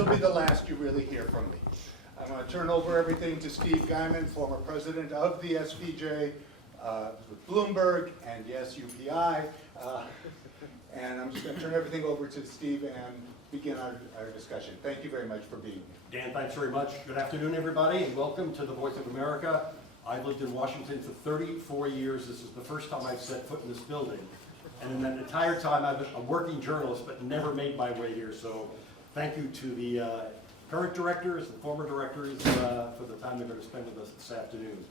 will be the last you really hear from me. I'm going to turn over everything to Steve Guyman, former president of the SVJ, with Bloomberg, and yes, UPI. And I'm just going to turn everything over to Steve and begin our discussion. Thank you very much for being here. Dan, thanks very much. Good afternoon, everybody, and welcome to the Voice of America. I've lived in Washington for 34 years. This is the first time I've set foot in this building. And in that entire time, I've been a working journalist, but never made my way here. So thank you to the current directors, the former directors, for the time they're going to spend with us this afternoon.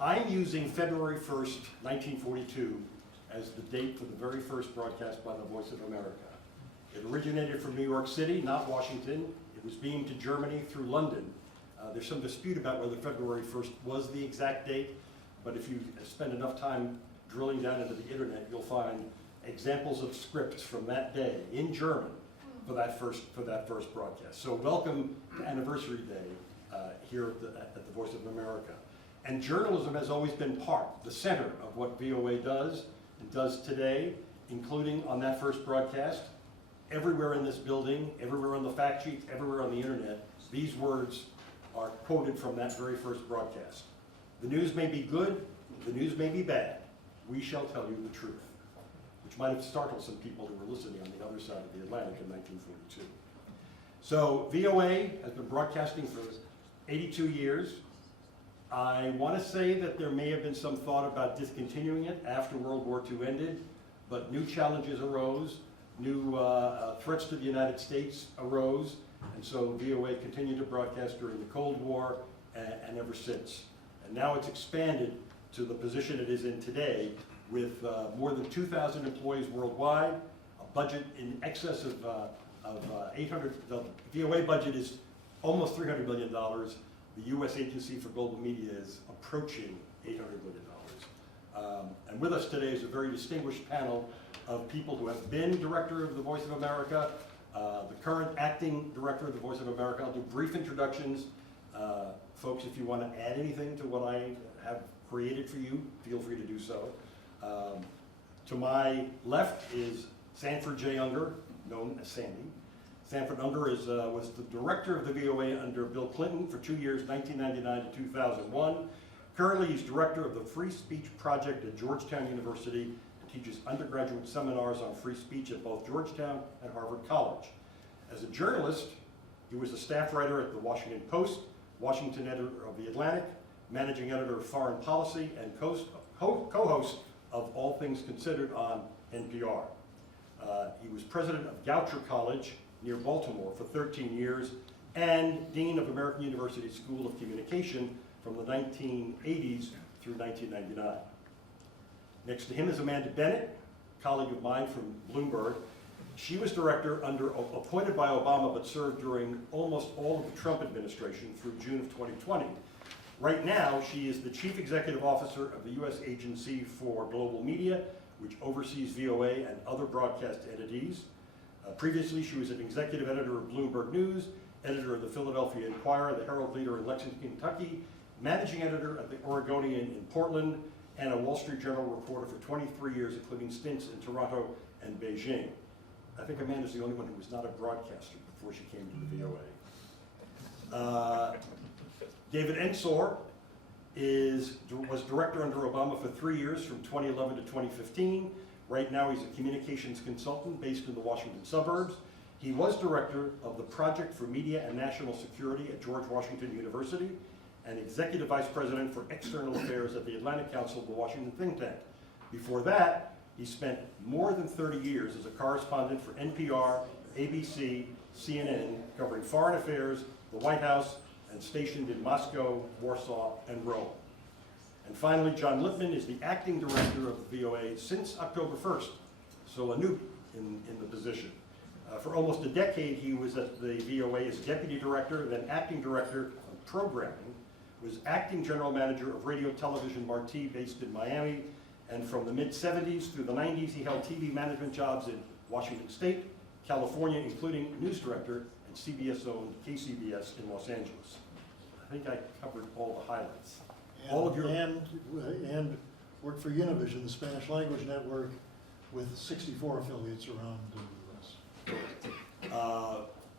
I'm using February 1st, 1942, as the date for the very first broadcast by the Voice of America. It originated from New York City, not Washington. It was beamed to Germany through London. There's some dispute about whether February 1st was the exact date, but if you spend enough time drilling down into the internet, you'll find examples of scripts from that day in German for that first broadcast. So welcome to Anniversary Day here at the Voice of America. And journalism has always been the center of what VOA does and does today, including on that first broadcast. Everywhere in this building, everywhere on the fact sheets, everywhere on the internet, these words are quoted from that very first broadcast. The news may be good, the news may be bad. We shall tell you the truth, which might have startled some people who were listening on the other side of the Atlantic in 1942. So VOA has been broadcasting for 82 years. I want to say that there may have been some thought about discontinuing it after World War II ended, but new challenges arose, new threats to the United States arose, and so VOA continued to broadcast during the Cold War and ever since. And now it's expanded to the position it is in today with more than 2,000 employees worldwide, a budget in excess of 800, the VOA budget is almost $300 million. The U.S. Agency for Global Media is approaching $800 million. And with us today is a very distinguished panel of people who have been director of the Voice of America, the current acting director of the Voice of America. I'll do brief introductions. Folks, if you want to add anything to what I have created for you, feel free to do so. To my left is Sanford J. Unger, known as Sandy. Sanford Unger was the director of the VOA under Bill Clinton for 2 years, 1999 to 2001. Currently, he's director of the Free Speech Project at Georgetown University and teaches undergraduate seminars on free speech at both Georgetown and Harvard College. As a journalist, he was a staff writer at the Washington Post, Washington editor of The Atlantic, managing editor of Foreign Policy, and co-host of All Things Considered on NPR. He was president of Goucher College near Baltimore for 13 years and dean of American University School of Communication from the 1980s through 1999. Next to him is Amanda Bennett, colleague of mine from Bloomberg. She was director appointed by Obama but served during almost all of the Trump administration through June of 2020. Right now, she is the Chief Executive Officer of the U.S. Agency for Global Media, which oversees VOA and other broadcast entities. Previously, she was an executive editor of Bloomberg News, editor of the Philadelphia Inquirer, the Herald Leader in Lexington, Kentucky, managing editor of the Oregonian in Portland, and a Wall Street Journal reporter for 23 years, including stints in Toronto and Beijing. I think Amanda's the only one who was not a broadcaster before she came to the VOA. David Ensor was director under Obama for 3 years, from 2011 to 2015. Right now, he's a communications consultant based in the Washington suburbs. He was director of the Project for Media and National Security at George Washington University and executive vice president for external affairs at the Atlantic Council, the Washington think tank. Before that, he spent more than 30 years as a correspondent for NPR, ABC, CNN, covering foreign affairs, the White House, and stationed in Moscow, Warsaw, and Rome. And finally, John Lippman is the acting director of the VOA since October 1st, so a newbie in the position. For almost a decade, he was at the VOA as deputy director, then acting director of programming, was acting general manager of Radio Television Marti based in Miami, and from the mid-70s through the 90s, he held TV management jobs in Washington State, California, including news director at CBS-owned KCBS in Los Angeles. I think I covered all the highlights. And worked for Univision, the Spanish language network, with 64 affiliates around the U.S.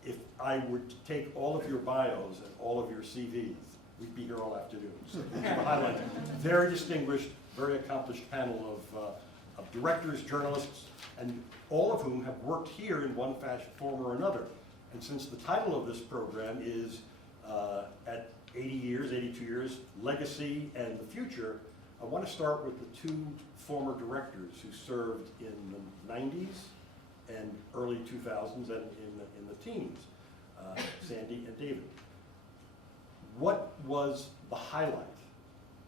If I were to take all of your bios and all of your CVs, we'd be here all afternoon. So these are the highlights. Very distinguished, very accomplished panel of directors, journalists, and all of whom have worked here in one fashion, form, or another. And since the title of this program is at 80 years, 82 years, Legacy and the Future, I want to start with the two former directors who served in the 90s and early 2000s and in the teens, Sandy and David. What was the highlight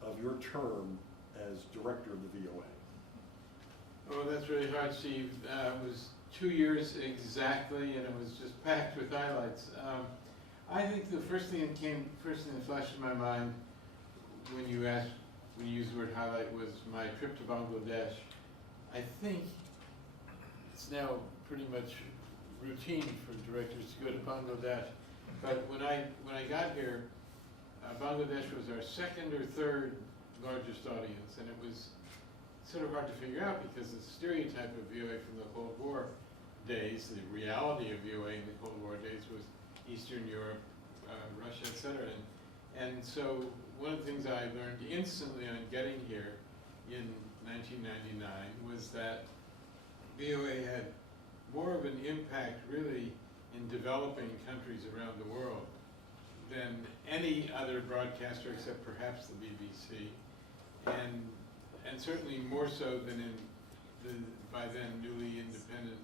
of your term as director of the VOA? Oh, that's really hard, Steve. It was 2 years exactly, and it was just packed with highlights. I think the first thing that flashed in my mind when you used the word highlight was my trip to Bangladesh. I think it's now pretty much routine for directors to go to Bangladesh. But when I got here, Bangladesh was our second or third largest audience, and it was sort of hard to figure out because the stereotype of VOA from the Cold War days, the reality of VOA in the Cold War days was Eastern Europe, Russia, etc. And so one of the things I learned instantly on getting here in 1999 was that VOA had more of an impact really in developing countries around the world than any other broadcaster except perhaps the BBC, and certainly more so than in the by then newly independent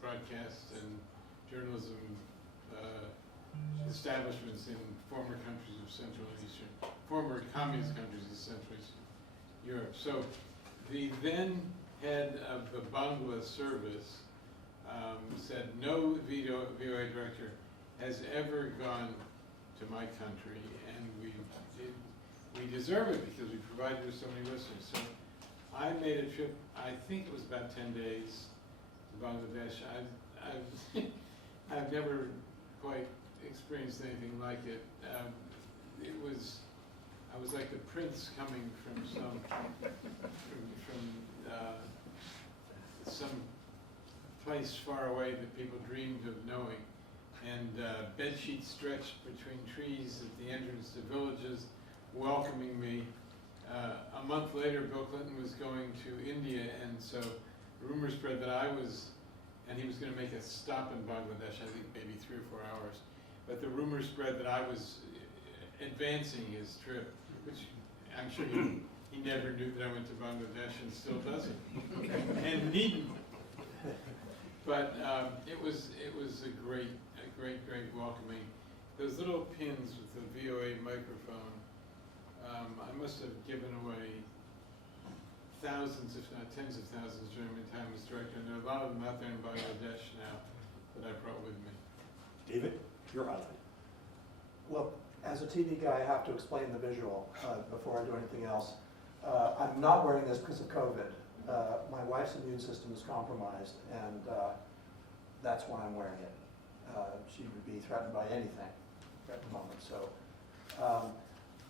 broadcast and journalism establishments in former countries of Central and Eastern, former communist countries of Central and Eastern Europe. So the then head of the Bangla service said no VOA director has ever gone to my country, and we deserve it because we provided with so many listeners. So I made a trip, I think it was about 10 days to Bangladesh. I've never quite experienced anything like it. I was like the prince coming from some place far away that people dreamed of knowing. And bed sheets stretched between trees at the entrance to villages, welcoming me. A month later, Bill Clinton was going to India, and so rumors spread that and he was going to make a stop in Bangladesh, I think maybe 3 or 4 hours. But the rumors spread that I was advancing his trip, which I'm sure he never knew that I went to Bangladesh and still doesn't, and needn't. But it was a great welcoming. Those little pins with the VOA microphone, I must have given away thousands, if not tens of thousands, during my time as director, and there are a lot of them out there in Bangladesh now that I brought with me. David, your highlight. Well, as a TV guy, I have to explain the visual before I do anything else. I'm not wearing this because of COVID. My wife's immune system is compromised, and that's why I'm wearing it. She would be threatened by anything at the moment. So,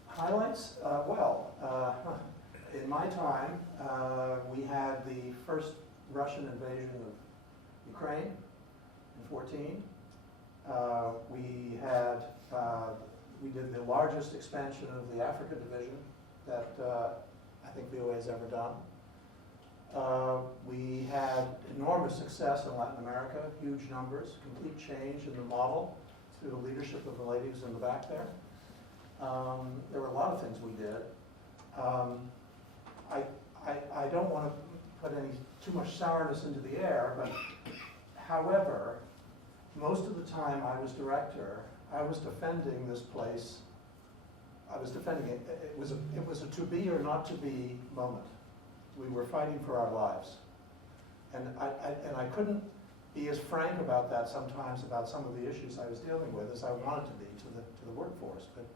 highlights? In my time, we had the first Russian invasion of Ukraine in 2014. We did the largest expansion of the Africa division that I think VOA has ever done. We had enormous success in Latin America, huge numbers, complete change in the model through the leadership of the ladies in the back there. There were a lot of things we did. I don't want to put too much sourness into the air, but however, most of the time I was director, I was defending this place. I was defending it. It was a to be or not to be moment. We were fighting for our lives. And I couldn't be as frank about that sometimes, about some of the issues I was dealing with, as I wanted to be to the workforce. But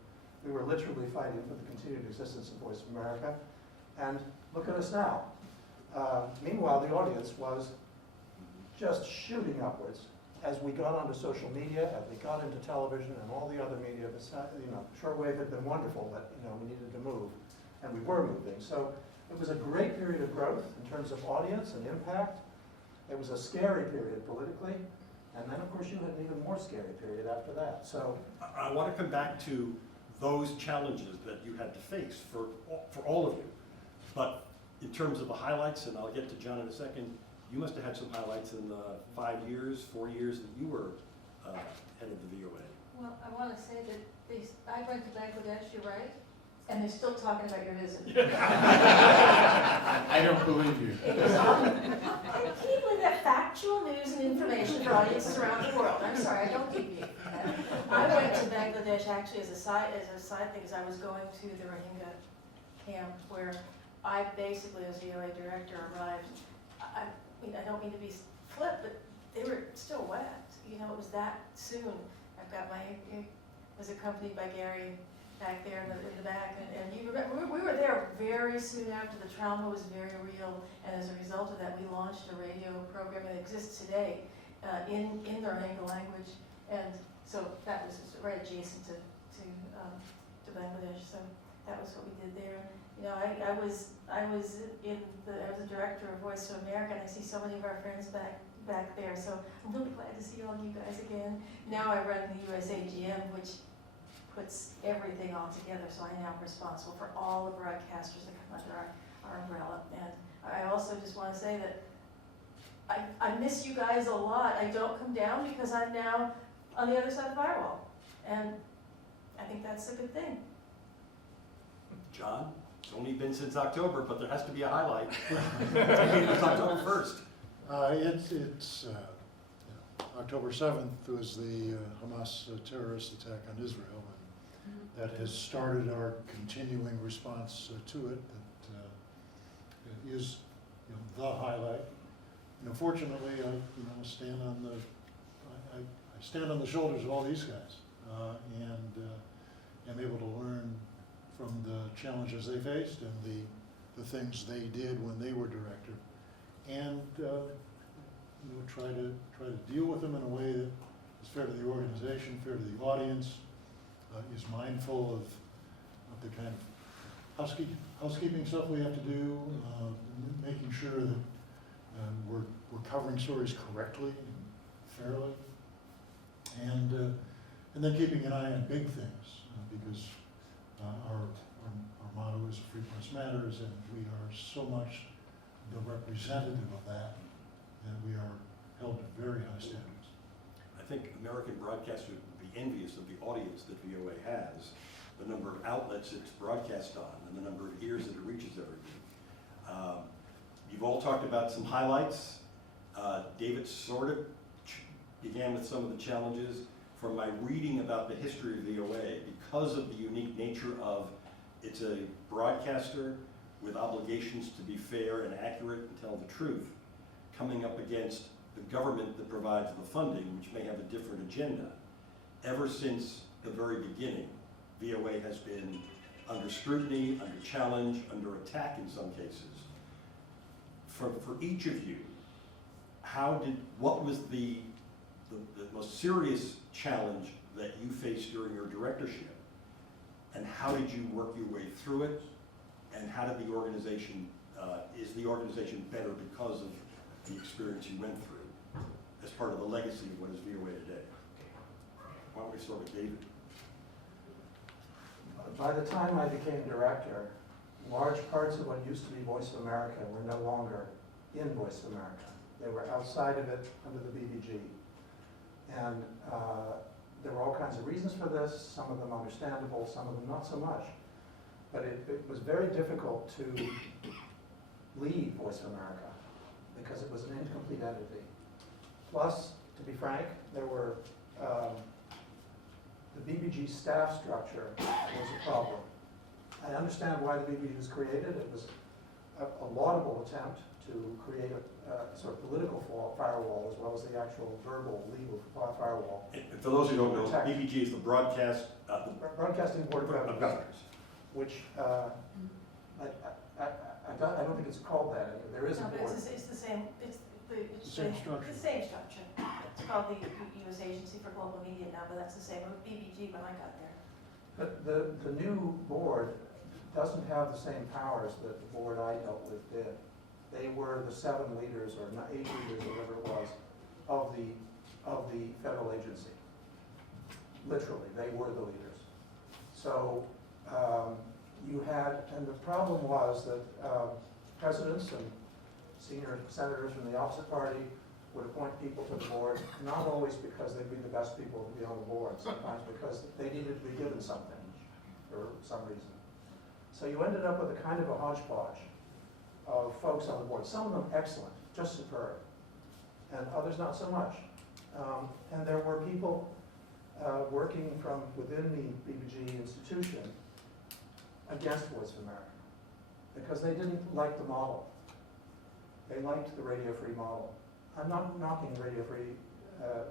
we were literally fighting for the continued existence of Voice of America. And look at us now. Meanwhile, the audience was just shooting upwards as we got onto social media, as we got into television and all the other media. Shortwave had been wonderful, but we needed to move, and we were moving. So it was a great period of growth in terms of audience and impact. It was a scary period politically, And then, of course, you had an even more scary period after that. So, I want to come back to those challenges that you had to face for all of you. But in terms of the highlights, and I'll get to John in a second, you must have had some highlights in the 4 years that you were head of the VOA. Well, I want to say that I went to Bangladesh, you're right, and they're still talking about your visit. I don't believe you. It was on. Can you believe that factual news and information for audiences around the world? I'm sorry, I don't deviate from that. I went to Bangladesh actually as a side thing, because I was going to the Rohingya camp where I basically, as VOA director, arrived. I mean, I don't mean to be flip, but they were still wet. You know, it was that soon. I've got was accompanied by Gary back there in the back, and you remember, we were there very soon after. The trauma was very real, and as a result of that, we launched a radio program that exists today in the Rohingya language, and so that was right adjacent to Bangladesh. So that was what we did there. You know, I was a director of Voice of America, and I see so many of our friends back there. So I'm really glad to see all you guys again. Now I run the USAGM, which puts everything all together. So I now am responsible for all the broadcasters that come under our umbrella. And I also just want to say that I miss you guys a lot. I don't come down because I'm now on the other side of the firewall, and I think that's a good thing. John, it's only been since October, but there has to be a highlight. Maybe it was October 1st. It's October 7th was the Hamas terrorist attack on Israel, and that has started our continuing response to it. That is, the highlight. Fortunately, I stand on the shoulders of all these guys, and am able to learn from the challenges they faced and the things they did when they were director, and try to deal with them in a way that is fair to the organization, fair to the audience, is mindful of the kind of housekeeping stuff we have to do, making sure that we're covering stories correctly and fairly, and then keeping an eye on big things, because our motto is free press matters, and we are so much the representative of that we are held to very high standards. I think American broadcasters would be envious of the audience that VOA has, the number of outlets it's broadcast on, and the number of ears that it reaches every week. You've all talked about some highlights. David sort of began with some of the challenges. From my reading about the history of VOA, because of the unique nature of it's a broadcaster with obligations to be fair and accurate and tell the truth, coming up against the government that provides the funding, which may have a different agenda. Ever since the very beginning, VOA has been under scrutiny, under challenge, under attack in some cases. For each of you, what was the most serious challenge that you faced during your directorship, and how did you work your way through it, and how did the organization, is the organization better because of the experience you went through as part of the legacy of what is VOA today? Why don't we start with David? By the time I became director, large parts of what used to be Voice of America were no longer in Voice of America. They were outside of it under the BBG. And there were all kinds of reasons for this, some of them understandable, some of them not so much. But it was very difficult to lead Voice of America because it was an incomplete entity. Plus, to be frank, there were the BBG staff structure was a problem. I understand why the BBG was created. It was a laudable attempt to create a sort of political firewall as well as the actual verbal legal firewall. And for those who don't know, BBG is the Broadcasting Board of of Governors, Governors. which I don't think it's called that. There is a No, but board. it's the same, it's Same structure. the same structure. It's called the U.S. Agency for Global Media now, but that's the same with BBG when I got there. But the new board doesn't have the same powers that the board I dealt with did. They were the 7 leaders, or 8 leaders, or whatever it was, of the of the federal agency. Literally, they were the leaders. So you had, and the problem was that presidents and senior senators from the opposite party would appoint people to the board, not always because they'd be the best people to be on the board, sometimes because they needed to be given something for some reason. So you ended up with a kind of a hodgepodge of folks on the board, some of them excellent, just superb, and others not so much. And there were people working from within the BBG institution against Voice of America because they didn't like the model. They liked the Radio Free model. I'm not knocking the Radio Free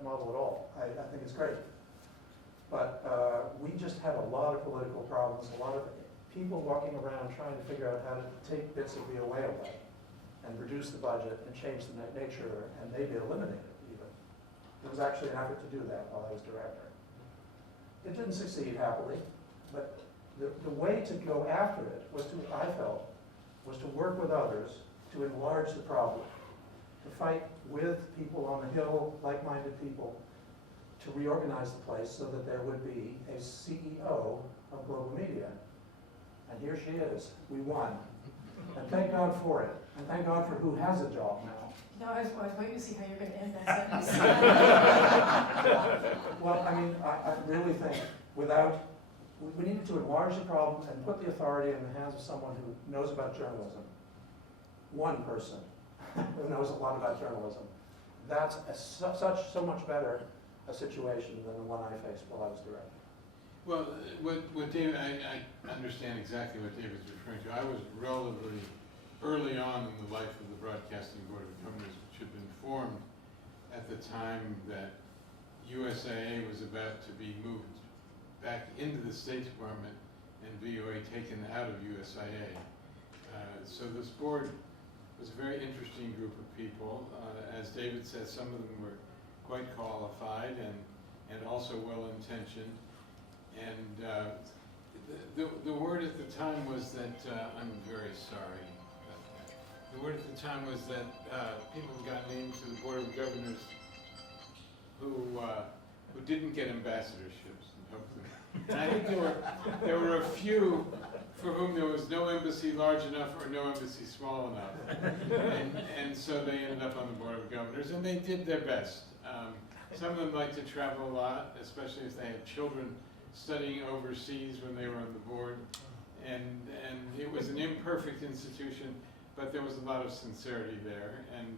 model at all. I think it's great. But we just had a lot of political problems, a lot of people walking around trying to figure out how to take bits of VOA away and reduce the budget and change the nature and maybe eliminate it even. There was actually an effort to do that while I was director. It didn't succeed happily, but the way to go after it was to, I felt, was to work with others to enlarge the problem, to fight with people on the Hill, like-minded people, to reorganize the place so that there would be a CEO of global media. And here she is. We won. And thank God for it. And thank God for who has a job now. No, I was waiting to see how you're going to end that sentence. Well, I mean, I really think we needed to enlarge the problem and put the authority in the hands of someone who knows about journalism. One person who knows a lot about journalism. That's so much better a situation than the one I faced while I was director. Well, what David, I understand exactly what David's referring to. I was relatively early on in the life of the Broadcasting Board of Governors, which had been formed at the time that USAA was about to be moved back into the State Department and VOA taken out of USAA. So this board was a very interesting group of people. As David said, some of them were quite qualified and also well-intentioned. And the word at the time was that, I'm very sorry about that. The word at the time was that people got named to the Board of Governors who didn't get ambassadorships. And I think there were a few for whom there was no embassy large enough or no embassy small enough. And so they ended up on the Board of Governors, and they did their best. Some of them liked to travel a lot, especially if they had children studying overseas when they were on the board. And it was an imperfect institution, but there was a lot of sincerity there. And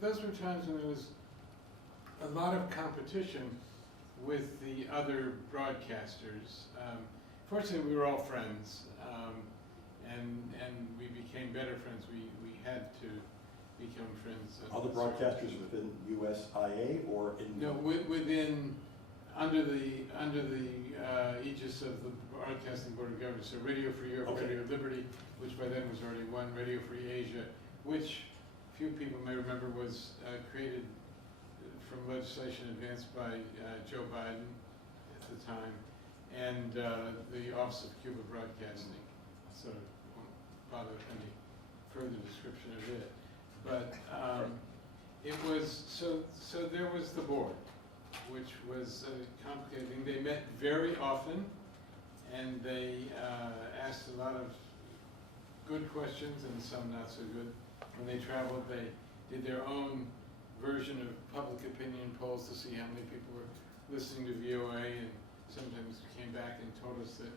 those were times when there was a lot of competition with the other broadcasters. Fortunately, we were all friends, and we became better friends. We had to become friends. Other broadcasters within USIA or in? No, within, under the aegis of the Broadcasting Board of Governors. So Radio Free Europe, Okay. Radio Liberty, which by then was already one, Radio Free Asia, which few people may remember was created from legislation advanced by Joe Biden at the time, and the Office of Cuba Broadcasting. So I won't bother with any further description of it. But it was, so there was the board, which was a complicated thing. They met very often, and they asked a lot of good questions and some not so good. When they traveled, they did their own version of public opinion polls to see how many people were listening to VOA, and sometimes came back and told us that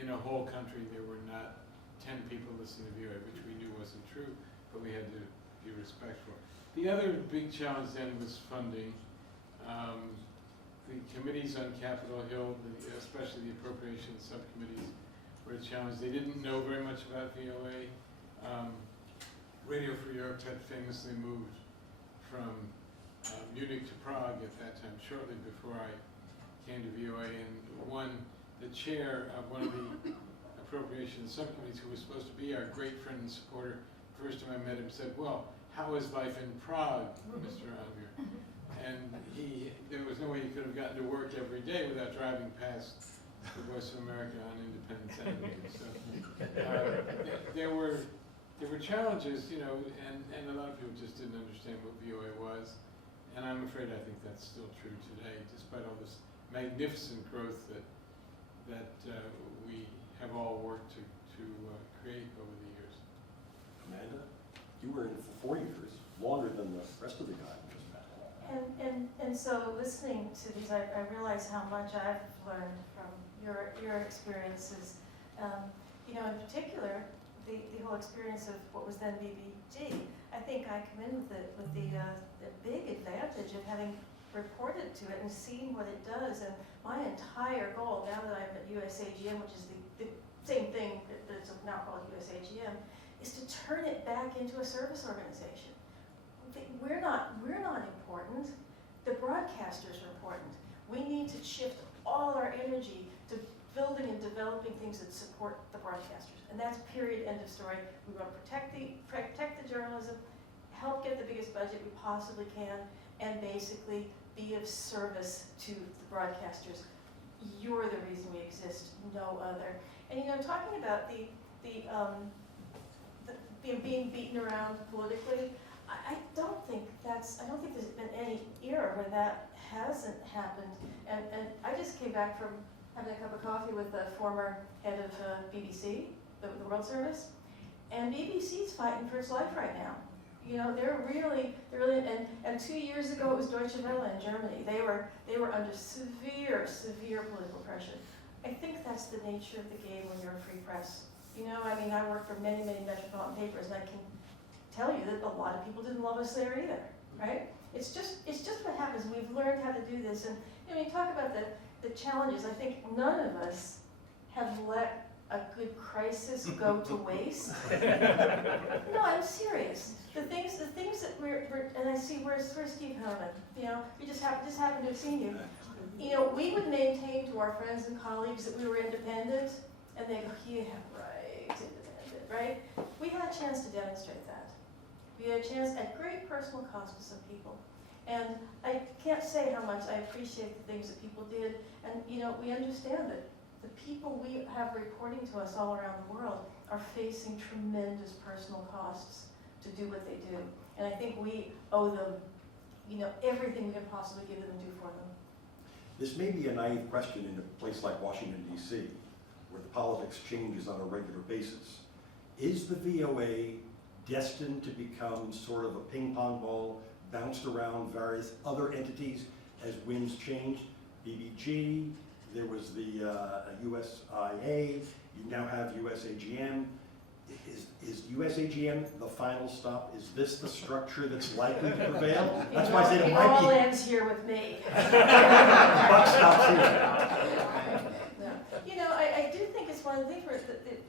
in a whole country there were not 10 people listening to VOA, which we knew wasn't true, but we had to be respectful. The other big challenge then was funding. The committees on Capitol Hill, especially the appropriations subcommittees, were a challenge. They didn't know very much about VOA. Radio Free Europe had famously moved from Munich to Prague at that time, shortly before I came to VOA, and the chair of one of the appropriations subcommittees, who was supposed to be our great friend and supporter, first time I met him, said, "Well, how is life in Prague, Mr. Alvier?" And there was no way he could have gotten to work every day without driving past the Voice of America on Independence Avenue. So there there were challenges, you know, and a lot of people just didn't understand what VOA was. And I'm afraid I think that's still true today, despite all this magnificent growth that we have all worked to create over the years. Amanda, you were in it for 4 years, longer than the rest of the guys we just met. And so listening to these, I realize how much I've learned from your experiences. You know, in particular, the whole experience of what was then BBG. I think I come in with the big advantage of having reported to it and seen what it does. And my entire goal, now that I'm at USAGM, which is the same thing that's now called USAGM, is to turn it back into a service organization. We're not important. The broadcasters are important. We need to shift all our energy to building and developing things that support the broadcasters. And that's period, end of story. We want to protect the journalism, help get the biggest budget we possibly can, and basically be of service to the broadcasters. You're the reason we exist, no other. And you know, talking about being beaten around politically, I don't think there's been any era where that hasn't happened. And I just came back from having a cup of coffee with the former head of BBC, the World Service, and BBC's fighting for its life right now. You know, they're really, and 2 years ago it was Deutsche Welle in Germany. They were under severe political pressure. I think that's the nature of the game when you're a free press. You know, I mean, I worked for many metropolitan papers, and I can tell you that a lot of people didn't love us there either, right? It's just what happens. We've learned how to do this, and you know, when you talk about the challenges, I think none of us have let a good crisis go to waste. No, I'm serious. The things that we're and I see where's Steve Herman. You know, we just happen to have seen you. You know, we would maintain to our friends and colleagues that we were independent, and they go, yeah, right, independent, right? We had a chance to demonstrate that. We had a chance at great personal cost to some people. And I can't say how much I appreciate the things that people did. And you know, we understand that the people we have reporting to us all around the world are facing tremendous personal costs to do what they do. And I think we owe them, you know, everything we can possibly give them and do for them. This may be a naive question in a place like Washington, D.C., where the politics changes on a regular basis. Is the VOA destined to become sort of a ping pong ball bounced around various other entities as winds change? BBG, there was the USIA, you now have USAGM. Is USAGM the final stop? Is this the structure that's likely to prevail? That's why I said it might be. It all ends here with me. Buck stops here. No. You know, I do think it's one of the things where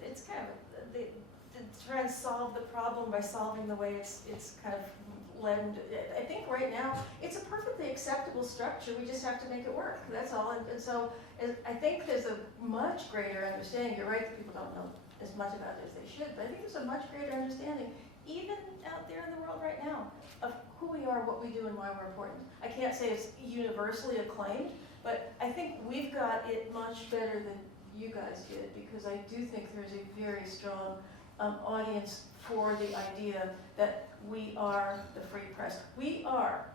it's kind of to try and solve the problem by solving the way it's kind of led. I think right now it's a perfectly acceptable structure. We just have to make it work. That's all. And so I think there's a much greater understanding. You're right that people don't know as much about it as they should, but I think there's a much greater understanding, even out there in the world right now, of who we are, what we do, and why we're important. I can't say it's universally acclaimed, but I think we've got it much better than you guys did, because I do think there's a very strong audience for the idea that we are the free press. We are.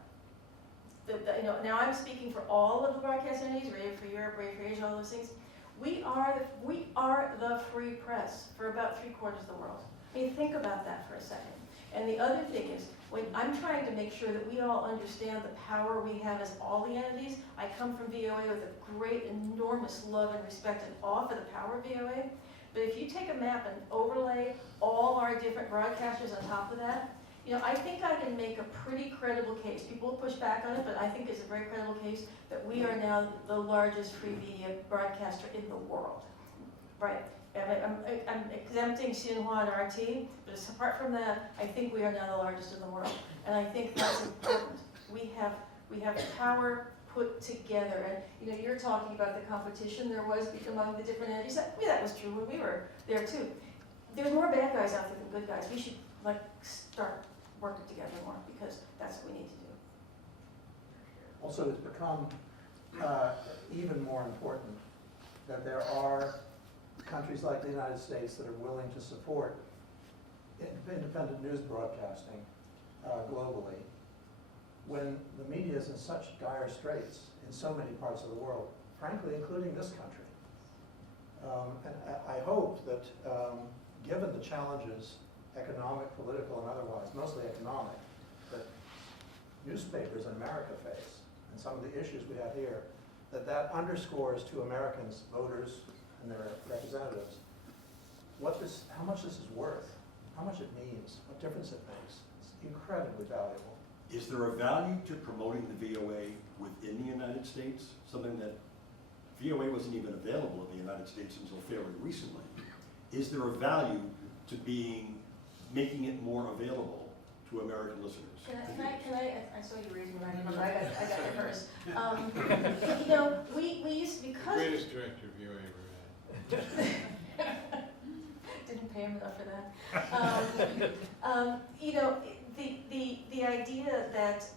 You know, now I'm speaking for all of the broadcast entities, Radio for Europe, Radio for Asia, all those things. We are the free press for about 3/4 of the world. I mean, think about that for a second. And the other thing is, when I'm trying to make sure that we all understand the power we have as all the entities, I come from VOA with a great, enormous love and respect and awe for the power of VOA. But if you take a map and overlay all our different broadcasters on top of that, you know, I think I can make a pretty credible case. People will push back on it, but I think it's a very credible case that we are now the largest free media broadcaster in the world, right? I'm exempting Xinhua and RT, but apart from that, I think we are now the largest in the world, and I think that's important. We have power put together, and you know, you're talking about the competition there was among the different entities. That was true when we were there too. There's more bad guys out there than good guys. We should start working together more, because that's what we need to do. Also, it's become even more important that there are countries like the United States that are willing to support independent news broadcasting globally, when the media is in such dire straits in so many parts of the world, frankly, including this country. And I hope that, given the challenges, economic, political, and otherwise, mostly economic, that newspapers in America face, and some of the issues we have here, that underscores to Americans, voters, and their representatives, how much this is worth, how much it means, what difference it makes. It's incredibly valuable. Is there a value to promoting the VOA within the United States? Something that VOA wasn't even available in the United States until fairly recently. Is there a value to making it more available to American listeners? I saw you raising your hand, but I got it first. You know, we used to, because. Greatest director VOA ever had. Didn't pay him enough for that. You know, the idea that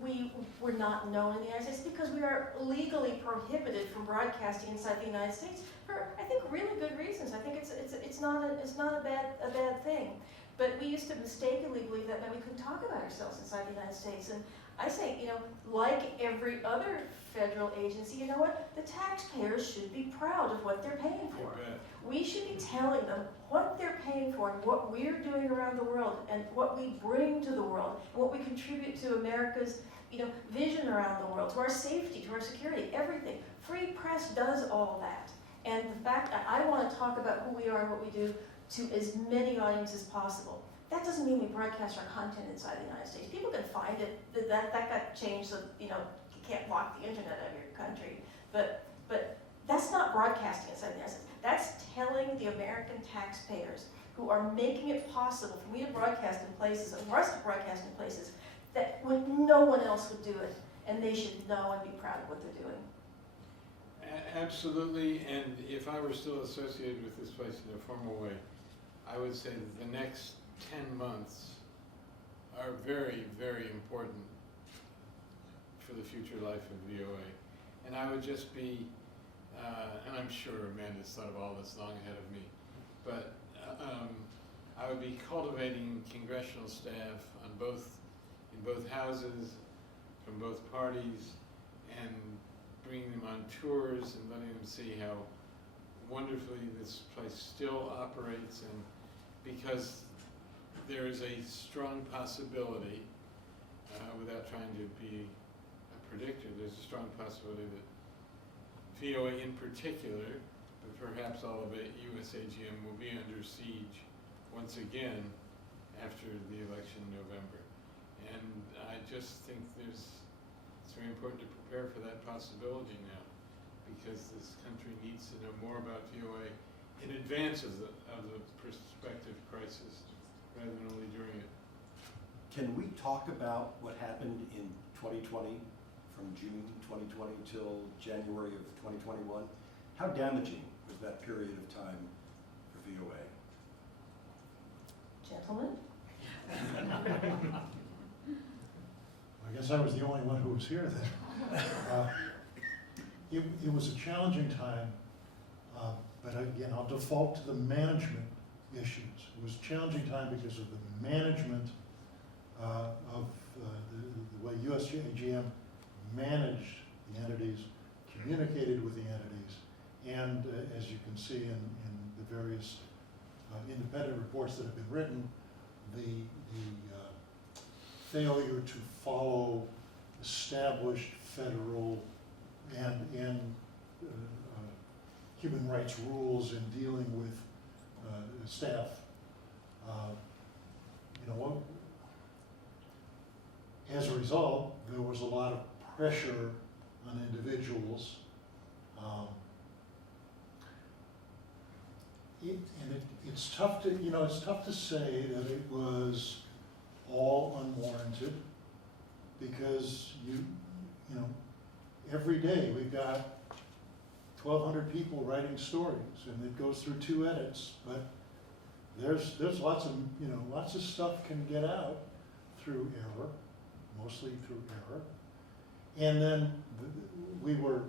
we were not known in the United States because we are legally prohibited from broadcasting inside the United States for, I think, really good reasons. I think it's not a bad thing. But we used to mistakenly believe that we couldn't talk about ourselves inside the United States. And I say, you know, like every other federal agency, you know what? The taxpayers should be proud of what they're paying for. We should be telling them what they're paying for and what we're doing around the world and what we bring to the world, and what we contribute to America's, you know, vision around the world, to our safety, to our security, everything. Free press does all that. And the fact that I want to talk about who we are and what we do to as many audiences as possible. That doesn't mean we broadcast our content inside the United States. People can find it. That got changed so, you know, you can't block the internet out of your country. But that's not broadcasting inside the United States. That's telling the American taxpayers who are making it possible for me to broadcast in places, and for us to broadcast in places, that when no one else would do it, and they should know and be proud of what they're doing. Absolutely, and if I were still associated with this place in a formal way, I would say that the next 10 months are very, very important for the future life of VOA. And I would just be, and I'm sure Amanda's thought of all this long ahead of me, but I would be cultivating congressional staff in both houses, from both parties, and bringing them on tours and letting them see how wonderfully this place still operates, and because there is a strong possibility, without trying to be a predictor, there's a strong possibility that VOA in particular, but perhaps all of it, USAGM, will be under siege once again after the election in November. And I just think it's very important to prepare for that possibility now, because this country needs to know more about VOA in advance of the prospective crisis, rather than only during it. Can we talk about what happened in 2020, from June 2020 till January of 2021? How damaging was that period of time for VOA? Gentlemen? I guess I was the only one who was here then. It was a challenging time, but again, I'll default to the management issues. It was a challenging time because of the management of the way USGM managed the entities, communicated with the entities, and as you can see in the various independent reports that have been written, the failure to follow established federal and human rights rules in dealing with staff. You know, as a result, there was a lot of pressure on individuals. It's tough to, you know, it's tough to say that it was all unwarranted, because you know, every day we've got 1,200 people writing stories, and it goes through 2 edits, but there's lots of stuff can get out through error, mostly through error. And then we were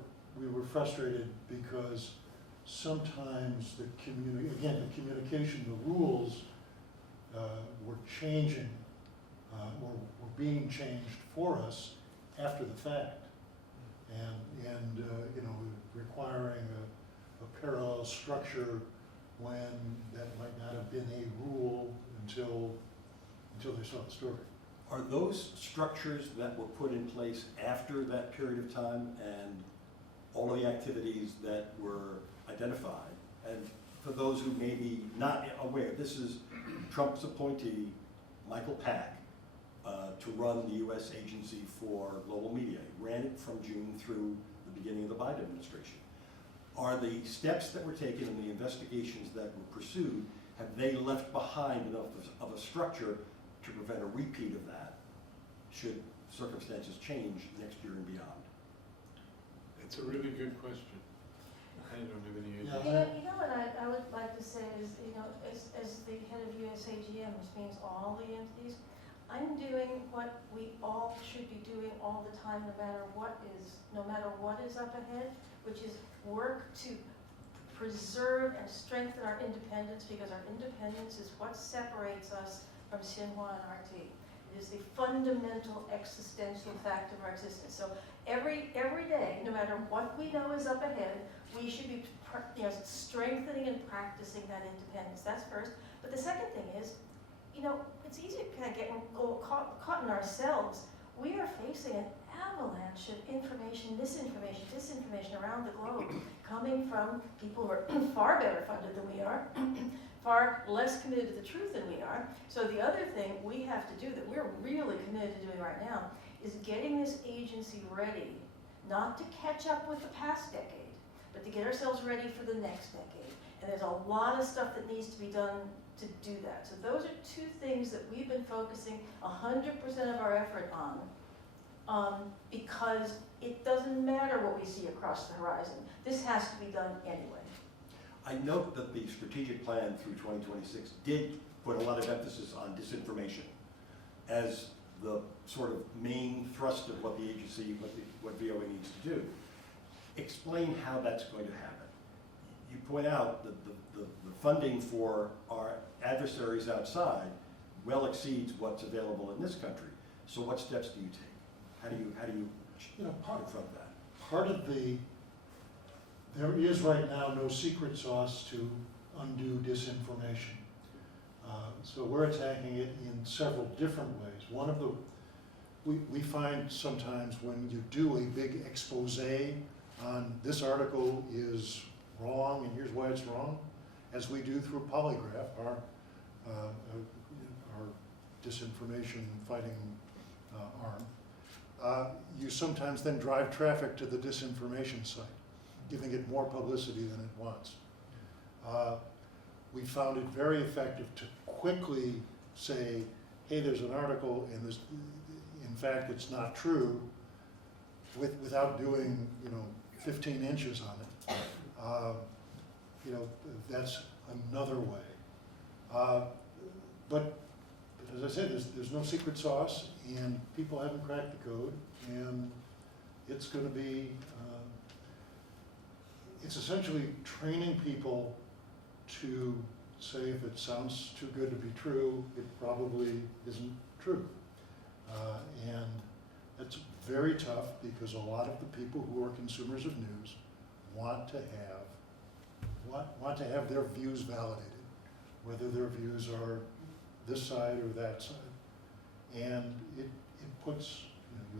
frustrated because sometimes the communication, the rules were changing, were being changed for us after the fact. And you know, requiring a parallel structure when that might not have been a rule until they saw the story. Are those structures that were put in place after that period of time and all of the activities that were identified? And for those who may be not aware, this is Trump's appointee, Michael Pack, to run the U.S. Agency for Global Media. He ran it from June through the beginning of the Biden administration. Are the steps that were taken and the investigations that were pursued, have they left behind enough of a structure to prevent a repeat of that should circumstances change next year and beyond? It's a really good question. I don't have any idea. Yeah. You know what I would like to say is, you know, as the head of USAGM, which means all the entities, I'm doing what we all should be doing all the time, no matter what is up ahead, which is work to preserve and strengthen our independence, because our independence is what separates us from Xinhua and RT. It is the fundamental existential fact of our existence. So every day, no matter what we know is up ahead, we should be strengthening and practicing that independence. That's first. But the second thing is, you know, it's easy to kind of get caught in ourselves. We are facing an avalanche of information, misinformation, disinformation around the globe, coming from people who are far better funded than we are, far less committed to the truth than we are. So the other thing we have to do, that we're really committed to doing right now, is getting this agency ready, not to catch up with the past decade, but to get ourselves ready for the next decade. And there's a lot of stuff that needs to be done to do that. So those are two things that we've been focusing 100% of our effort on, because it doesn't matter what we see across the horizon. This has to be done anyway. I note that the strategic plan through 2026 did put a lot of emphasis on disinformation as the sort of main thrust of what the agency, what VOA needs to do. Explain how that's going to happen. You point out that the funding for our adversaries outside well exceeds what's available in this country. So what steps do you take? How do you confront that? Part of there is right now no secret sauce to undo disinformation. So we're attacking it in several different ways. One of we find sometimes when you do a big expose on this article is wrong and here's why it's wrong, as we do through Polygraph, our disinformation fighting arm, you sometimes then drive traffic to the disinformation site, giving it more publicity than it wants. We found it very effective to quickly say, hey, there's an article and this, in fact, it's not true, without doing 15 inches on it. That's another way. But as I said, there's no secret sauce, and people haven't cracked the code, and it's going to be, it's essentially training people to say if it sounds too good to be true, it probably isn't true. And that's very tough because a lot of the people who are consumers of news want to have their views validated, whether their views are this side or that side. And it puts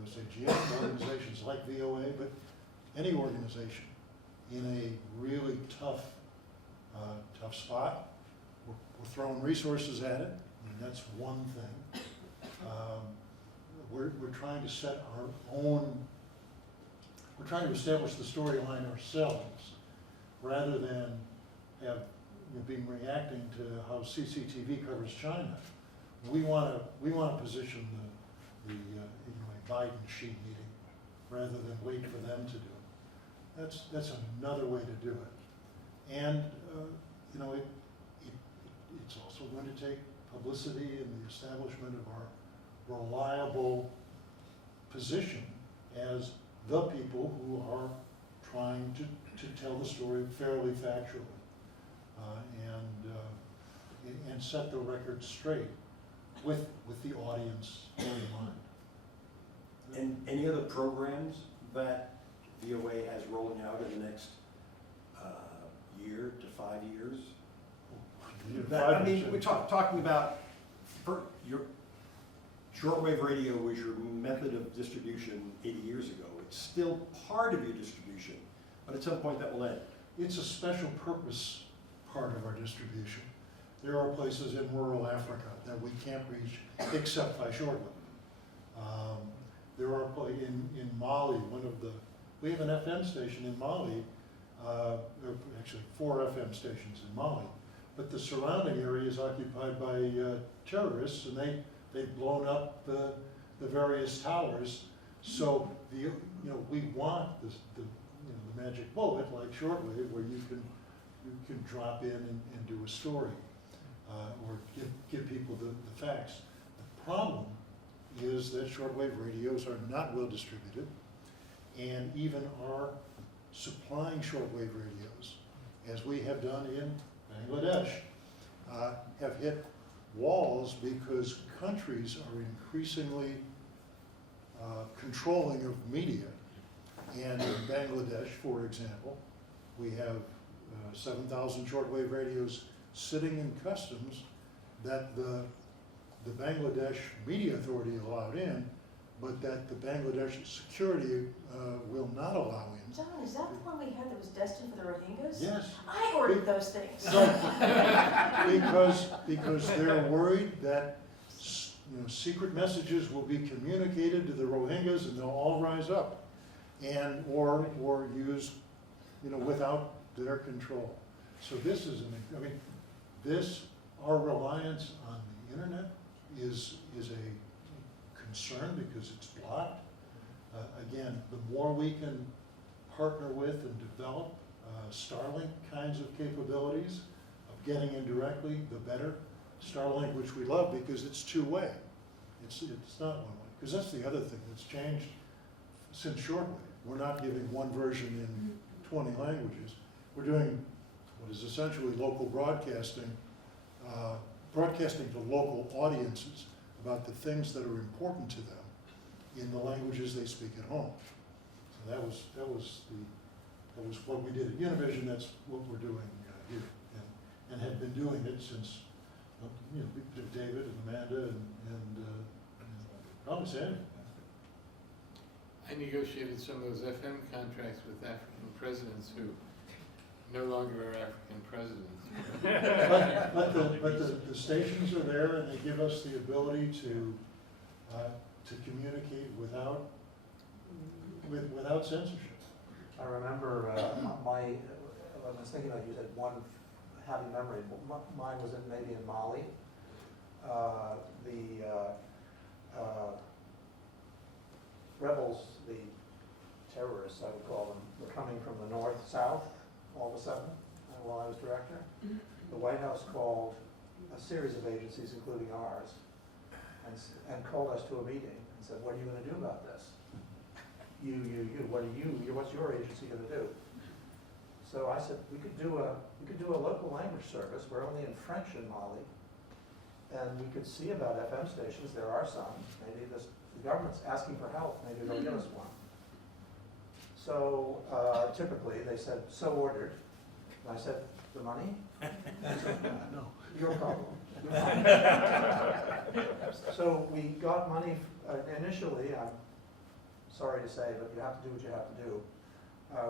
USAGM, organizations like VOA, but any organization in a really tough spot. We're throwing resources at it, and that's one thing. We're trying to set our own, we're trying to establish the storyline ourselves, rather than have being reacting to how CCTV covers China. We want to position the a Biden Xi meeting rather than wait for them to do it. That's another way to do it. And it's also going to take publicity and the establishment of our reliable position as the people who are trying to tell the story fairly factually. and set the record straight with the audience in mind. And any other programs that VOA has rolling out in the next year to 5 years? I mean, we're talking about, your shortwave radio was your method of distribution 80 years ago. It's still part of your distribution, but at some point that will end. It's a special purpose part of our distribution. There are places in rural Africa that we can't reach except by shortwave. There are in Mali, we have an FM station in Mali, actually 4 FM stations in Mali, but the surrounding area is occupied by terrorists, and they've blown up the various towers. So we want the magic bullet like shortwave, where you can drop in and do a story, or give people the facts. The problem is that shortwave radios are not well distributed, and even our supplying shortwave radios, as we have done in Bangladesh, have hit walls because countries are increasingly controlling of media. And in Bangladesh, for example, we have 7,000 shortwave radios sitting in customs that the Bangladesh Media Authority allowed in, but that the Bangladesh security will not allow in. John, is that the one we had that was destined for the Rohingyas? Yes. I ordered those things. Because they're worried that secret messages will be communicated to the Rohingyas, and they'll all rise up, and or used without their control. So this is our reliance on the internet is a concern because it's blocked. Again, the more we can partner with and develop Starlink kinds of capabilities of getting in directly, the better. Starlink, which we love because it's two-way. It's not one-way. Because that's the other thing that's changed since shortwave. We're not giving one version in 20 languages. We're doing what is essentially local broadcasting, broadcasting to local audiences about the things that are important to them in the languages they speak at home. So that was what we did at Univision. That's what we're doing here, and have been doing it since David and Amanda and probably Sandy. I negotiated some of those FM contracts with African presidents who no longer are African presidents. But the stations are there, and they give us the ability to communicate without censorship. I remember I was thinking about, you said one happy memory. Mine was maybe in Mali. The rebels, the terrorists, I would call them, were coming from the north-south all of a sudden while I was director. The White House called a series of agencies, including ours, and called us to a meeting and said, "What are you going to do about this? You, what's your agency going to do?" So I said, we could do a local language service. We're only in French in Mali, and we could see about FM stations. There are some. Maybe the government's asking for help. Maybe they'll give us one. So typically they said, "So ordered." And I said, "The money?" No. Your problem. So we got money initially. I'm sorry to say, but you have to do what you have to do.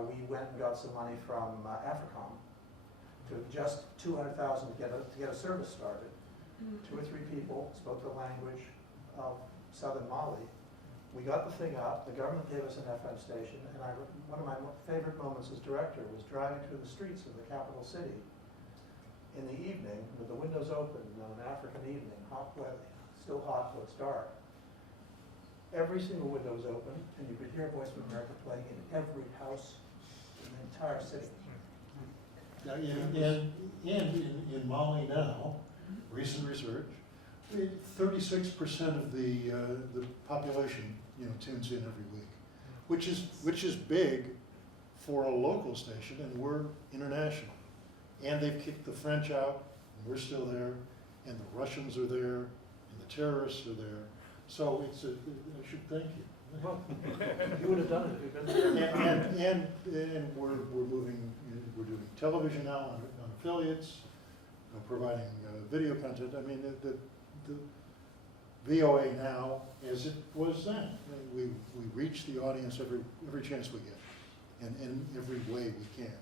We went and got some money from AFRICOM to just $200,000 to get a service started. 2 or 3 people spoke the language of southern Mali. We got the thing up. The government gave us an FM station, and one of my favorite moments as director was driving through the streets of the capital city in the evening with the windows open on an African evening, hot weather, still hot till it's dark. Every single window was open, and you could hear Voice of America playing in every house in the entire city. And in Mali now, recent research, 36% of the population tunes in every week, which is big for a local station, and we're international. And they've kicked the French out, we're still there, and the Russians are there, and the terrorists are there. So I should thank you. Well, you would have done it if you'd been there. And we're moving, we're doing television now on affiliates, providing video content. I mean, the VOA now, as it was then, we reach the audience every chance we get, and in every way we can.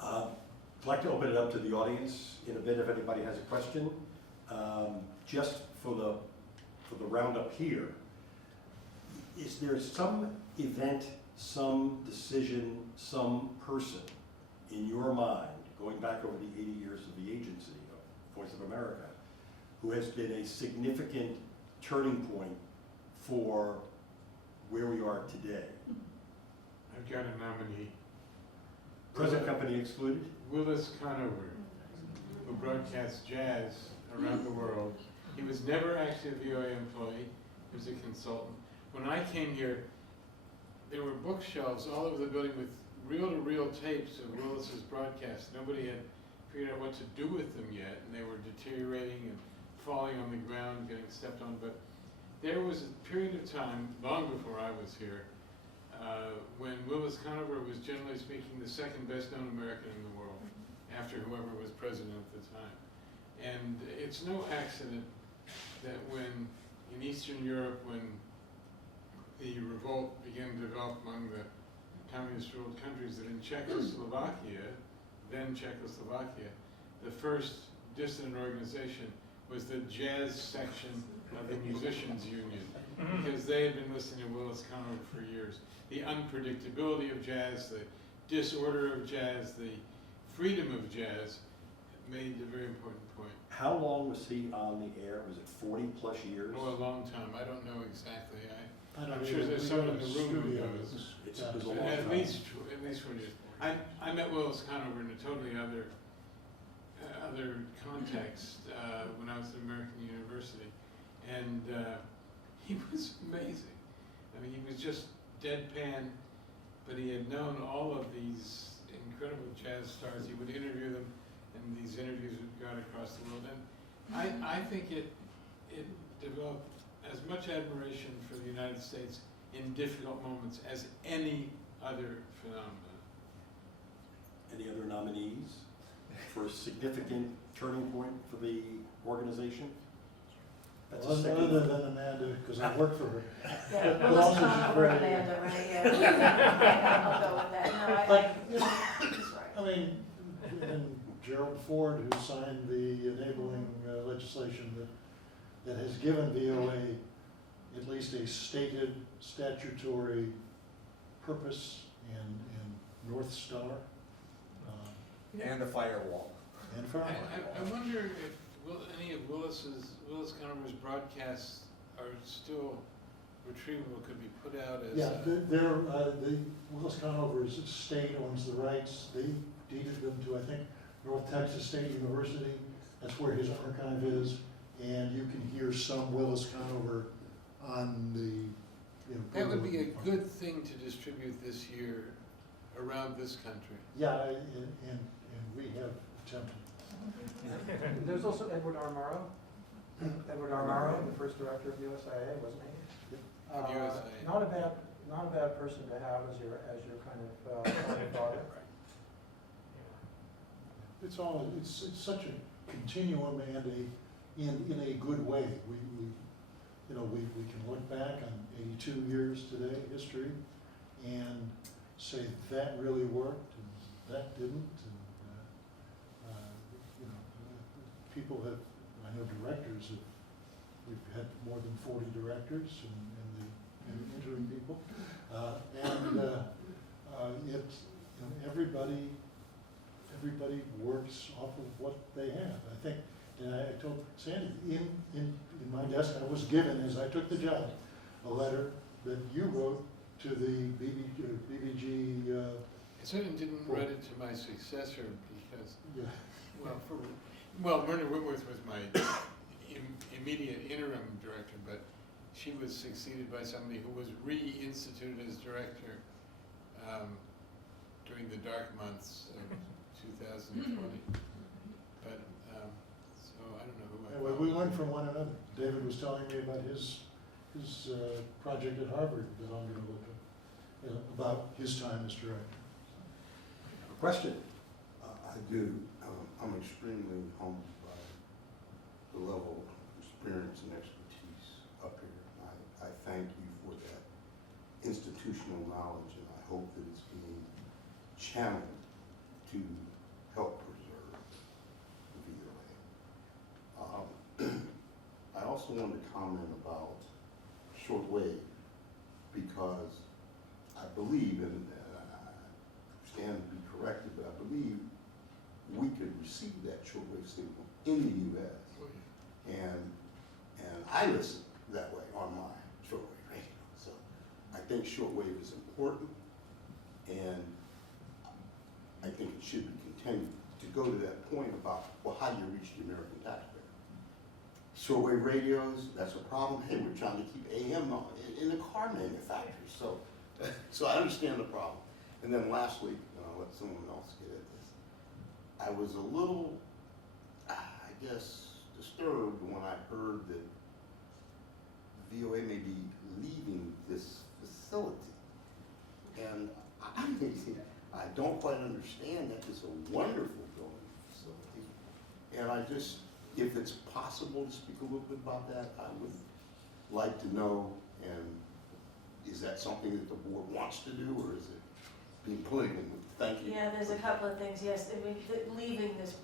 I'd like to open it up to the audience in a bit if anybody has a question. Just for the roundup here, is there some event, some decision, some person in your mind, going back over the 80 years of the agency of Voice of America, who has been a significant turning point for where we are today? I've got a nominee. Present company excluded? Willis Conover, who broadcasts jazz around the world. He was never actually a VOA employee, he was a consultant. When I came here, there were bookshelves all over the building with reel-to-reel tapes of Willis's broadcasts. Nobody had figured out what to do with them yet, and they were deteriorating and falling on the ground, getting stepped on. But there was a period of time, long before I was here, when Willis Conover was, generally speaking, the second best known American in the world, after whoever was president at the time. And it's no accident that when, in Eastern Europe, when the revolt began to develop among the communist-ruled countries, that in Czechoslovakia, then Czechoslovakia, the first dissident organization was the jazz section of the Musicians Union, because they had been listening to Willis Conover for years. The unpredictability of jazz, the disorder of jazz, the freedom of jazz made a very important point. How long was he on the air? Was it 40 plus years? Oh, a long time. I don't know exactly. I don't I'm know, sure there's we someone got in a the room who studio. knows. It Yeah. was a long At time. least 40 years. I met Willis Conover in a totally other context when I was at American University, and he was amazing. I mean, he was just deadpan, but he had known all of these incredible jazz stars. He would interview them, and these interviews would go out across the world. And I think it developed as much admiration for the United States in difficult moments as any other phenomenon. Any other nominees for a significant turning point for the organization? That's a Well, second. other than Amanda, because I work for her. Yeah, But Willis also she's Conover, very- Amanda, right, yeah. I'll go with that. No, that's right. I mean, and Gerald Ford, who signed the enabling legislation that has given VOA at least a stated statutory purpose and North Star. And a firewall. And for I wonder if any of Willis Conover's broadcasts are still retrievable, could be put out as. yeah, the Willis Conover's state owns the rights. They deeded them to, I think, North Texas State University. That's where his archive is, and you can hear some Willis Conover on the. That would be a Google. good thing to distribute this year around this country. Yeah, and we have attempted. There's also Edward Armaro. Edward Armaro, the first director of USIA, wasn't he? Of USIA. Not a bad person to have as your kind of father. It's such a continuum and in a good way. We can look back on 82 years today, history, and say that really worked and that didn't. And, people have, I know directors have, we've had more than 40 directors and interim people. Everybody works off of what they have. I think, and I told Sandy, in my desk, I was given, as I took the job, a letter that you wrote to the BBG. I certainly didn't write it to my successor because, Yeah. Myrna Whitworth was my immediate interim director, but she was succeeded by somebody who was reinstituted as director during the dark months of 2020. But, so I don't know who I. Anyway, we learn from one another. David was telling me about his project at Harvard that I'm going to look at, about his time as director. Question? I do. I'm extremely humbled by the level of experience and expertise up here. I thank you for that institutional knowledge, and I hope that it's being channeled to help preserve the VOA. I also wanted to comment about shortwave, because I believe, and I stand to be corrected, but I believe we could receive that shortwave signal in the U.S. And I listen that way on my shortwave radio. So I think shortwave is important, and I think it should be continued. To go to that point about, well, how do you reach the American taxpayer? Shortwave radios, that's a problem. Hey, we're trying to keep AM on in the car manufacturers. So I understand the problem. And then lastly, and I'll let someone else get at this, I was a little, I guess, disturbed when I heard that VOA may be leaving this facility. And I don't quite understand that. It's a wonderful building facility. And I just, if it's possible to speak a little bit about that, I would like to know. And is that something that the board wants to do, or is it being political? Thank you. Yeah, there's a couple of things, yes. I mean, leaving this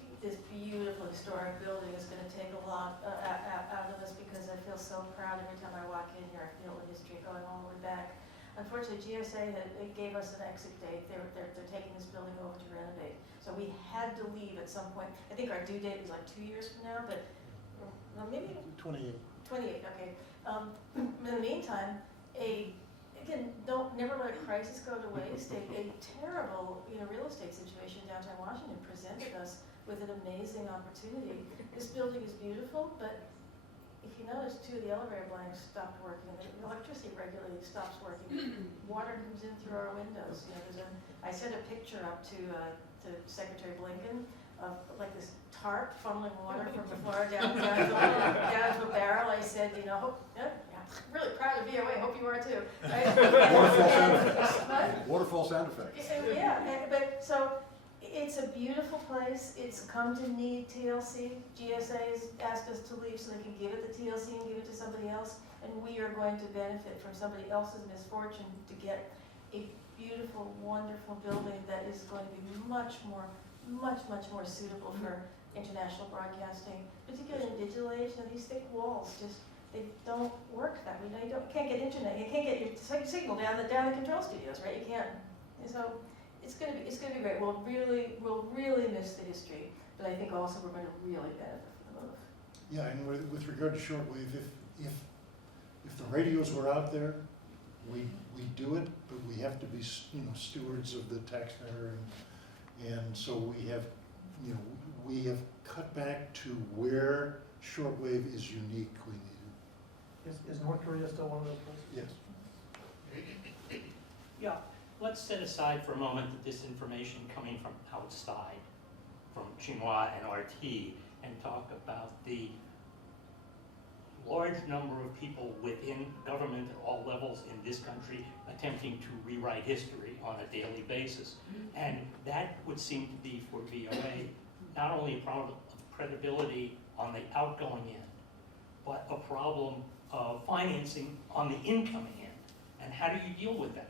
beautiful historic building is going to take a lot out of us, because I feel so proud every time I walk in here. I feel the history going all the way back. Unfortunately, GSA gave us an exit date. They're taking this building over to renovate. So we had to leave at some point. I think our due date was like 2 years from now, but well, maybe 28. 28, okay. In the meantime, never let a crisis go to waste. A terrible, real estate situation in downtown Washington presented us with an amazing opportunity. This building is beautiful, but if you notice, 2 of the elevator blanks stopped working. The electricity regularly stops working. Water comes in through our windows. I sent a picture up to Secretary Blinken of like this tarp funneling water from the floor down to a barrel. I said, really proud of VOA. Hope you are too. Waterfall sound effects. Yeah, but so it's a beautiful place. It's come to need TLC. GSA has asked us to leave so they can give it to TLC and give it to somebody else. And we are going to benefit from somebody else's misfortune to get a beautiful, wonderful building that is going to be much more suitable for international broadcasting, particularly in digital age. These thick walls they don't work that way. You can't get internet. You can't get your signal down the control studios, right? You can't. So it's gonna be great. We'll really miss the history, but I think also we're going to really benefit from the move. Yeah, and with regard to shortwave, if the radios were out there, we do it, but we have to be stewards of the taxpayer, and so we have cut back to where shortwave is unique. We need it. Is North Korea still one of those places? Yes. Yeah, let's set aside for a moment that this information coming from outside, from Xinhua and RT, and talk about the large number of people within government at all levels in this country attempting to rewrite history on a daily basis. And that would seem to be for VOA not only a problem of credibility on the outgoing end, but a problem of financing on the incoming end. And how do you deal with that?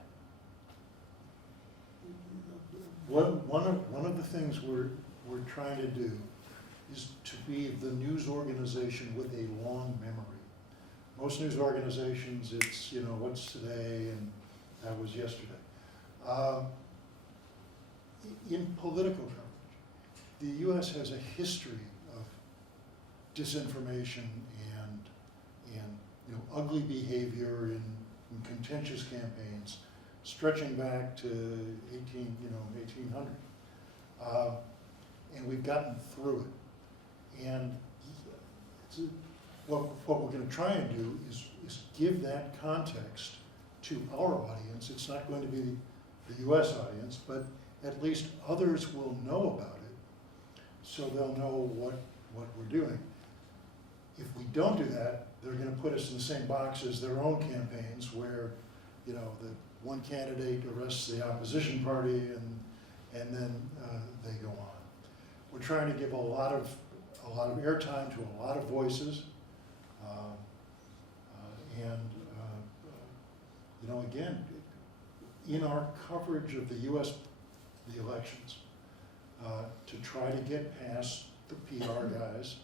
One of the things we're trying to do is to be the news organization with a long memory. Most news organizations, it's, what's today and that was yesterday. In political coverage, the U.S. has a history of disinformation and ugly behavior in contentious campaigns, stretching back to 1800. And we've gotten through it. And what we're going to try and do is give that context to our audience. It's not going to be the U.S. audience, but at least others will know about it so they'll know what we're doing. If we don't do that, they're gonna put us in the same box as their own campaigns where, you know, the one candidate arrests the opposition party and then they go on. We're trying to give a lot of airtime to a lot of voices. You know, again, in our coverage of the elections, to try to get past the PR guys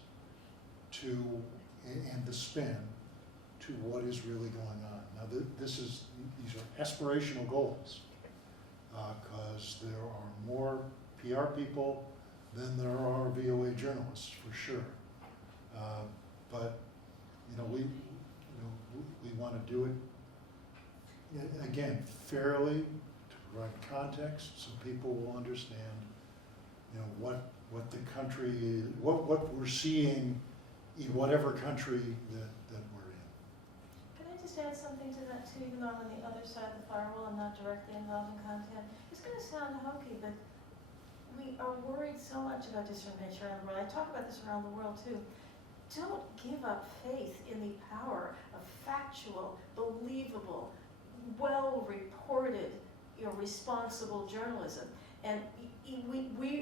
and the spin to what is really going on. Now, these are aspirational goals, because there are more PR people than there are VOA journalists, for sure. But, you know, we want to do it, again, fairly, to provide context so people will understand, you know, what the country, what we're seeing in whatever country that we're in. Can I just add something to that too, even though I'm on the other side of the firewall and not directly involved in content? It's gonna sound hokey, but we are worried so much about disinformation around the world. I talk about this around the world too. Don't give up faith in the power of factual, believable, well-reported, responsible journalism. And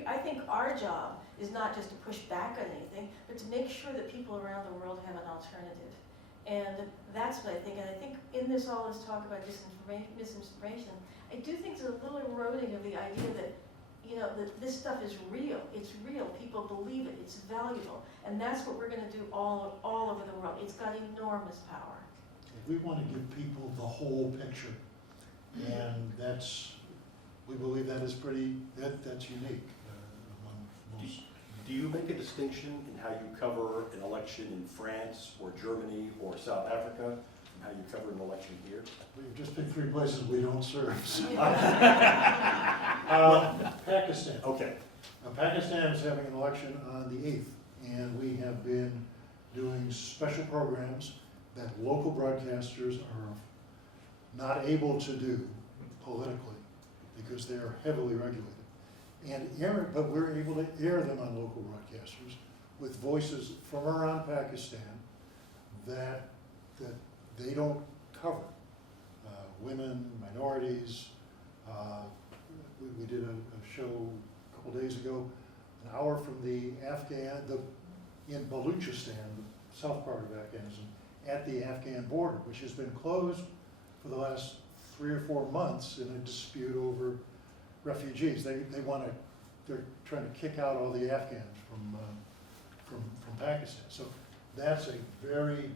I think our job is not just to push back on anything, but to make sure that people around the world have an alternative. And that's what I think. And I think in this all this talk about misinformation, I do think there's a little eroding of the idea that, you know, that this stuff is real. It's real. People believe it. It's valuable. And that's what we're going to do all over the world. It's got enormous power. We want to give people the whole picture, and we believe that is that's unique among most. Do you make a distinction in how you cover an election in France or Germany or South Africa and how you cover an election here? We've just picked 3 places we don't serve. So. Pakistan. Okay. Pakistan is having an election on the 8th, and we have been doing special programs that local broadcasters are not able to do politically because they are heavily regulated. But we're able to air them on local broadcasters with voices from around Pakistan that they don't cover. Women, minorities. We did a show a couple days ago, an hour from in Baluchistan, the south part of Afghanistan, at the Afghan border, which has been closed for the last 3 or 4 months in a dispute over refugees. They're trying to kick out all the Afghans from Pakistan. So that's a very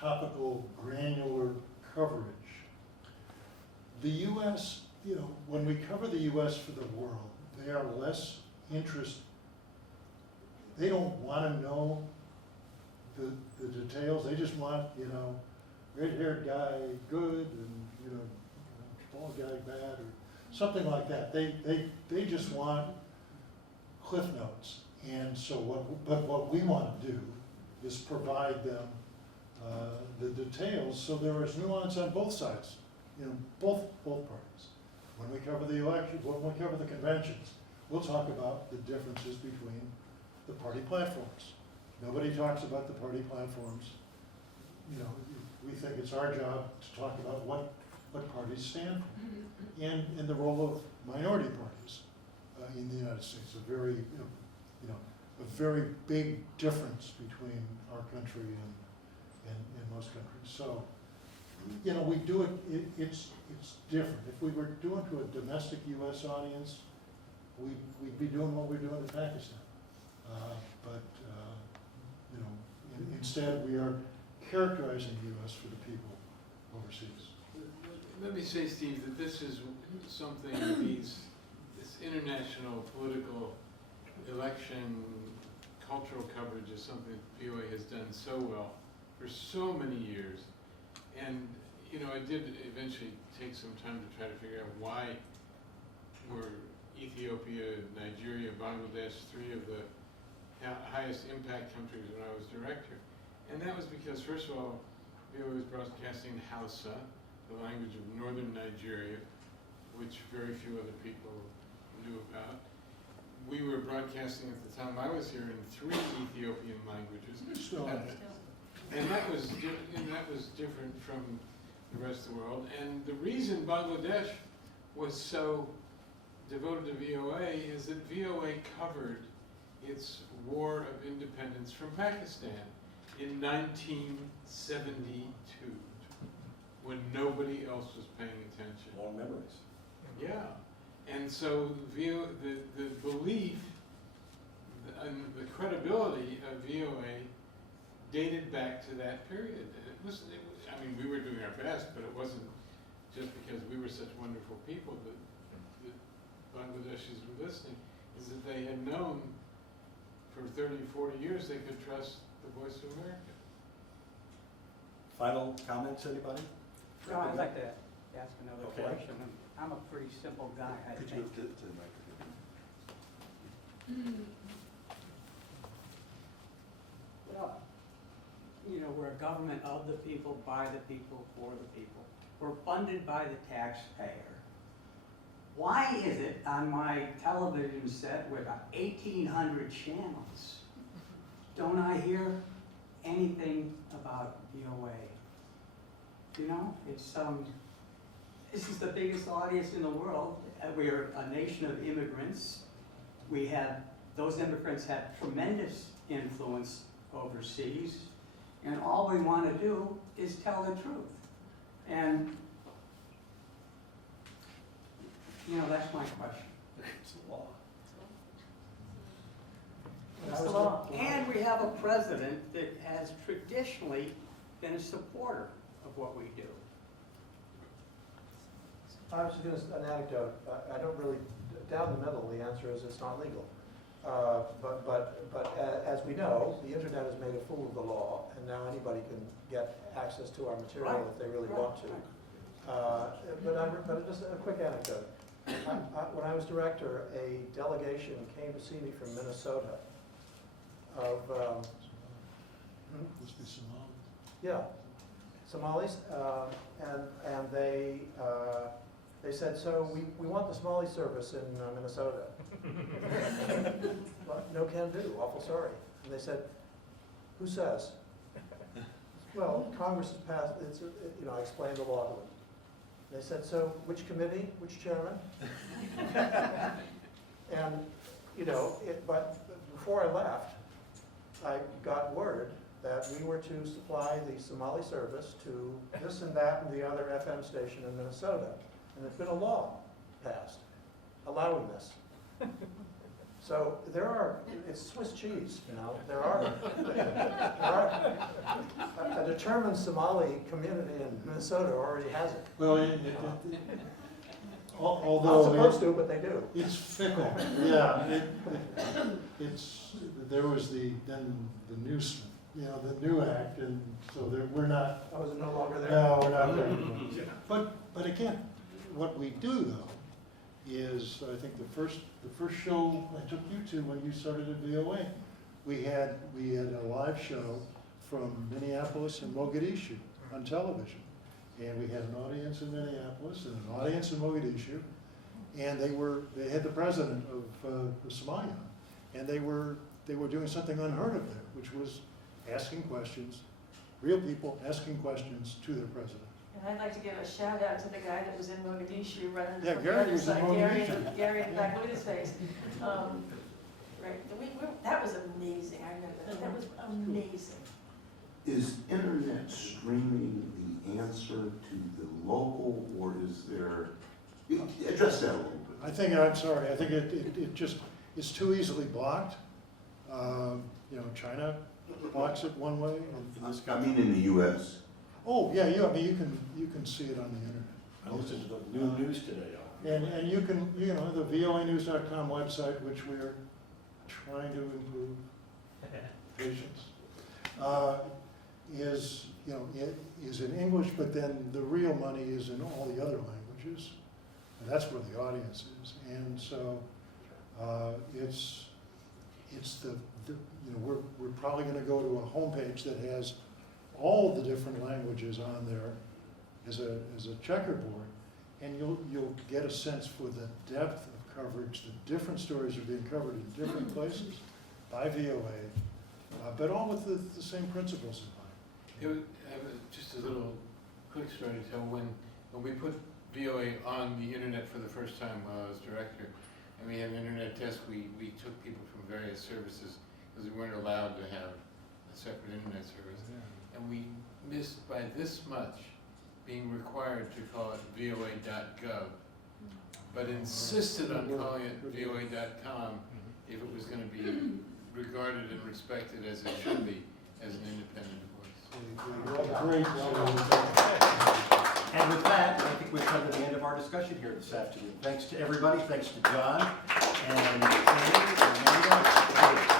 topical, granular coverage. The U.S., you know, when we cover the U.S. for the world, they are less interested. They don't want to know the details. They just want, you know, red-haired guy good and, you know, bald guy bad or something like that. They just want cliff notes. And so what we want to do is provide them the details so there is nuance on both sides, you know, both parties. When we cover the election, when we cover the conventions, we'll talk about the differences between the party platforms. Nobody talks about the party platforms. You know, we think it's our job to talk about what parties stand for, and the role of minority parties in the United States. A very, a very big difference between our country and most countries. So, you know, we do it. It's different. If we were doing to a domestic U.S. audience, we'd be doing what we're doing in Pakistan. But you know, instead we are characterizing the U.S. for the people overseas. Let me say, Steve, that this is something this international political election cultural coverage is something that VOA has done so well for so many years. And, you know, it did eventually take some time to try to figure out why were Ethiopia, Nigeria, Bangladesh, 3 of the highest impact countries when I was director. And that was because, first of all, VOA was broadcasting Hausa, the language of northern Nigeria, which very few other people knew about. we were broadcasting at the time I was here in 3 Ethiopian languages. Still, And that was different from the rest of the world. And the reason Bangladesh was so devoted to VOA is that VOA covered its war of independence from Pakistan in 1972, when nobody else was paying attention. Long memories. Yeah, and so the belief and the credibility of VOA dated back to that period. And I mean, we were doing our best, but it wasn't just because we were such wonderful people that Bangladeshis were listening, is that they had known for 30, 40 years they could trust the Voice of America. Final comments, anybody? No, I'd like to ask another Okay. question. I'm a pretty simple guy, I Could you think. to the microphone? Well, you know, we're a government of the people, by the people, for the people. We're funded by the taxpayer. Why is it on my television set with 1,800 channels, don't I hear anything about VOA? You know, this is the biggest audience in the world. We're a nation of immigrants. Those immigrants have tremendous influence overseas, and all we want to do is tell the truth. And, you know, that's my question. It's a law. What's the law? And we have a president that has traditionally been a supporter of what we do. I was just an anecdote. I don't really, down the middle, the answer is it's not legal. But as we know, the internet has made a fool of the law, and now anybody can get access to our material Right. if they really Right. want to. But just a quick anecdote. When I was director, a delegation came to see me from Minnesota of, must be Somali. yeah, Somalis, and they said, so we want the Somali service in Minnesota. Well, no can do, awful sorry. And they said, who says? Well, Congress has passed, I explained the law to them. They said, so which committee, which chairman? And, but before I left, I got word that we were to supply the Somali service to this and that and the other FM station in Minnesota. And there's been a law passed allowing this. So it's Swiss cheese, there are a determined Somali community in Minnesota already has it. Well, Not although supposed to, but they do. it's fickle, yeah. There was the new, the new act, and so we're not, I was no longer there. no, we're not there. But again, what we do though, is I think the first show I took you to when you started at VOA, we had a live show from Minneapolis and Mogadishu on television. And we had an audience in Minneapolis and an audience in Mogadishu, and they had the president of Somalia, and they were doing something unheard of there, which was asking questions, real people asking questions to their president. And I'd like to give a shout out to the guy that was in Mogadishu running Yeah, from Gary the other was in side. Mogadishu. Gary in the back, look at his face. Right, that was amazing, I remember that, that was amazing. Is internet streaming the answer to the local, or is there, address that a little bit. I think it just, it's too easily blocked. China blocks it one way. I mean in the US. Oh, yeah, you can see it on the internet. I listened to the new news today. And you can, the voanews.com website, which we're trying to improve, patience, is in English, but then the real money is in all the other languages. And that's where the audience is. And so we're probably going to go to a homepage that has all the different languages on there as a checkerboard, and you'll get a sense for the depth of coverage, the different stories are being covered in different places by VOA, but all with the same principles in mind. It was, just a little quick story to tell. When we put VOA on the internet for the first time while I was director, and we had an internet desk, we took people from various services because we weren't allowed to have a separate internet service. And we missed by this much being required to call it voa.gov, but insisted on calling it voa.com if it was going to be regarded and respected as it should be as an independent voice. Great. And with that, I think we've come to the end of our discussion here this afternoon. Thanks to everybody, thanks to John and Amanda.